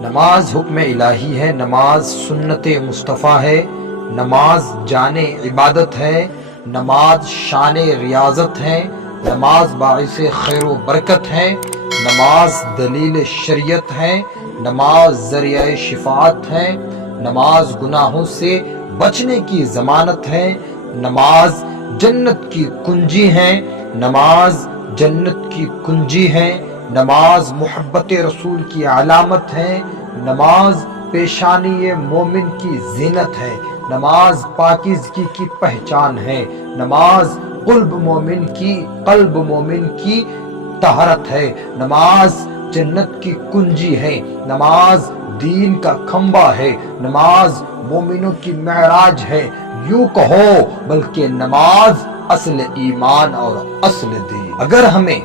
نماز حکم الہی ہے، نماز سنت مصطفیٰ ہے، نماز جان عبادت ہے، نماز شان ریاضت ہے، نماز باعث خیر و برکت ہے، نماز دلیل شریعت ہے، نماز ذریعہ شفاعت ہے، نماز گناہوں سے بچنے کی ضمانت ہے، نماز جنت کی کنجی ہے، نماز جنت کی کنجی ہے، نماز محبت رسول کی علامت ہے، نماز پیشانی مومن کی زینت ہے، نماز پاکیزگی کی پہچان ہے، نماز قلب مومن کی طہارت ہے، نماز جنت کی کنجی ہے، نماز دین کا کھمبا ہے، نماز مومنوں کی معراج ہے، یوں کہو بلکہ نماز اصل ایمان اور اصل دین۔ اگر ہمیں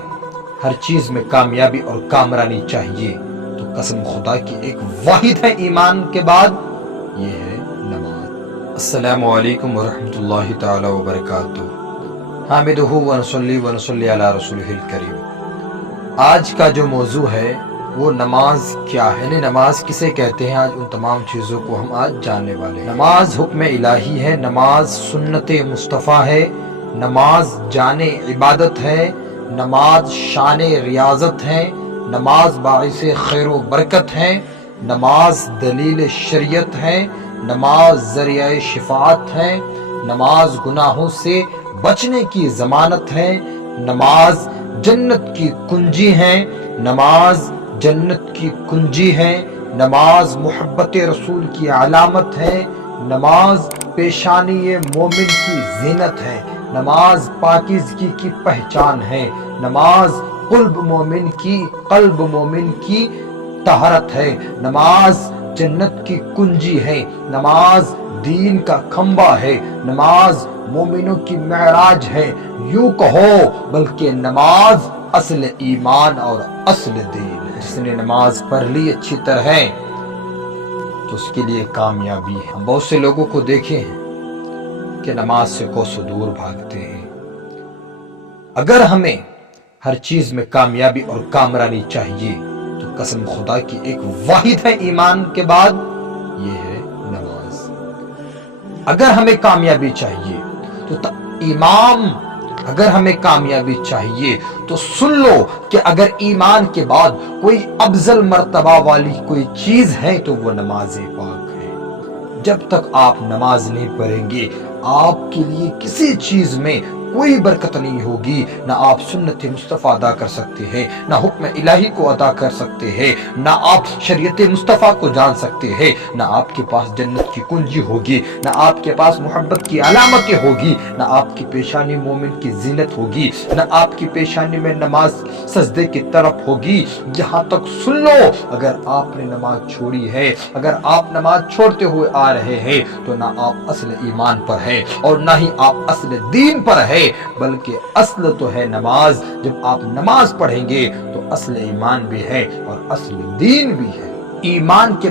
ہر چیز میں کامیابی اور کامرانی چاہیے تو قسم خدا کی ایک واحد ہے ایمان کے بعد، یہ ہے نماز۔ السلام علیکم ورحمۃ اللہ تعالی وبرکاتہ۔ حامدہ ونصلی علی رسولہ الکریم۔ آج کا جو موضوع ہے وہ نماز کیا ہے، یعنی نماز کسے کہتے ہیں، آج ان تمام چیزوں کو ہم آج جاننے والے ہیں۔ نماز حکم الہی ہے، نماز سنت مصطفیٰ ہے، نماز جان عبادت ہے، نماز شان ریاضت ہے، نماز باعث خیر و برکت ہے، نماز دلیل شریعت ہے، نماز ذریعہ شفاعت ہے، نماز گناہوں سے بچنے کی ضمانت ہے، نماز جنت کی کنجی ہے، نماز جنت کی کنجی ہے، نماز محبت رسول کی علامت ہے، نماز پیشانی مومن کی زینت ہے، نماز پاکیزگی کی پہچان ہے، نماز قلب مومن کی طہارت ہے، نماز جنت کی کنجی ہے، نماز دین کا کھمبا ہے، نماز مومنوں کی معراج ہے، یوں کہو بلکہ نماز اصل ایمان اور اصل دین۔ جس نے نماز پڑھ لی اچھی طرح تو اس کے لیے کامیابی ہے۔ ہم بہت سے لوگوں کو دیکھے ہیں کہ نماز سے کوسوں دور بھاگتے ہیں۔ اگر ہمیں ہر چیز میں کامیابی اور کامرانی چاہیے تو قسم خدا کی ایک واحد ہے ایمان کے بعد، یہ ہے نماز۔ اگر ہمیں کامیابی چاہیے تو اگر ہمیں کامیابی چاہیے تو سن لو کہ اگر ایمان کے بعد کوئی افضل مرتبہ والی کوئی چیز ہے تو وہ نماز پاک ہے۔ جب تک آپ نماز نہیں پڑھیں گے آپ کے لیے کسی چیز میں کوئی برکت نہیں ہوگی، نہ آپ سنت مصطفیٰ ادا کر سکتے ہیں، نہ حکم الہی کو ادا کر سکتے ہیں، نہ آپ شریعت مصطفیٰ کو جان سکتے ہیں، نہ آپ کے پاس جنت کی کنجی ہوگی، نہ آپ کے پاس محبت کی علامتیں ہوگی، نہ آپ کی پیشانی مومن کی زینت ہوگی، نہ آپ کی پیشانی میں نماز سجدے کی طرف ہوگی۔ یہاں تک سن لو اگر آپ نے نماز چھوڑی ہے، اگر آپ نماز چھوڑتے ہوئے آ رہے ہیں تو نہ آپ اصل ایمان پر ہیں اور نہ ہی آپ اصل دین پر ہیں، بلکہ اصل تو ہے نماز۔ جب آپ نماز پڑھیں گے تو اصل ایمان بھی ہے اور اصل دین بھی ہے۔ ایمان کے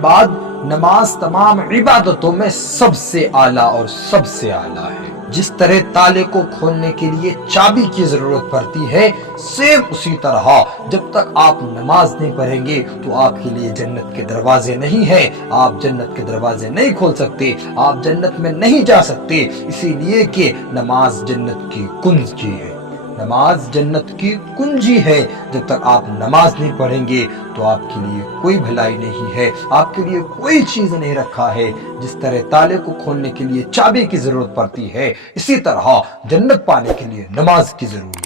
بعد نماز تمام عبادتوں میں سب سے اعلیٰ اور سب سے اعلیٰ ہے۔ جس طرح تالے کو کھولنے کے لیے چابی کی ضرورت پڑتی ہے، سیم اسی طرح جب تک آپ نماز نہیں پڑھیں گے تو آپ کے لیے جنت کے دروازے نہیں ہیں، آپ جنت کے دروازے نہیں کھول سکتے، آپ جنت میں نہیں جا سکتے، اسی لیے کہ نماز جنت کی کنجی ہے۔ نماز جنت کی کنجی ہے۔ جب تک آپ نماز نہیں پڑھیں گے تو آپ کے لیے کوئی بھلائی نہیں ہے، آپ کے لیے کوئی چیز نہیں رکھا ہے۔ جس طرح تالے کو کھولنے کے لیے چابی کی ضرورت پڑتی ہے، اسی طرح جنت پانے کے لیے نماز کی ضرورت ہے۔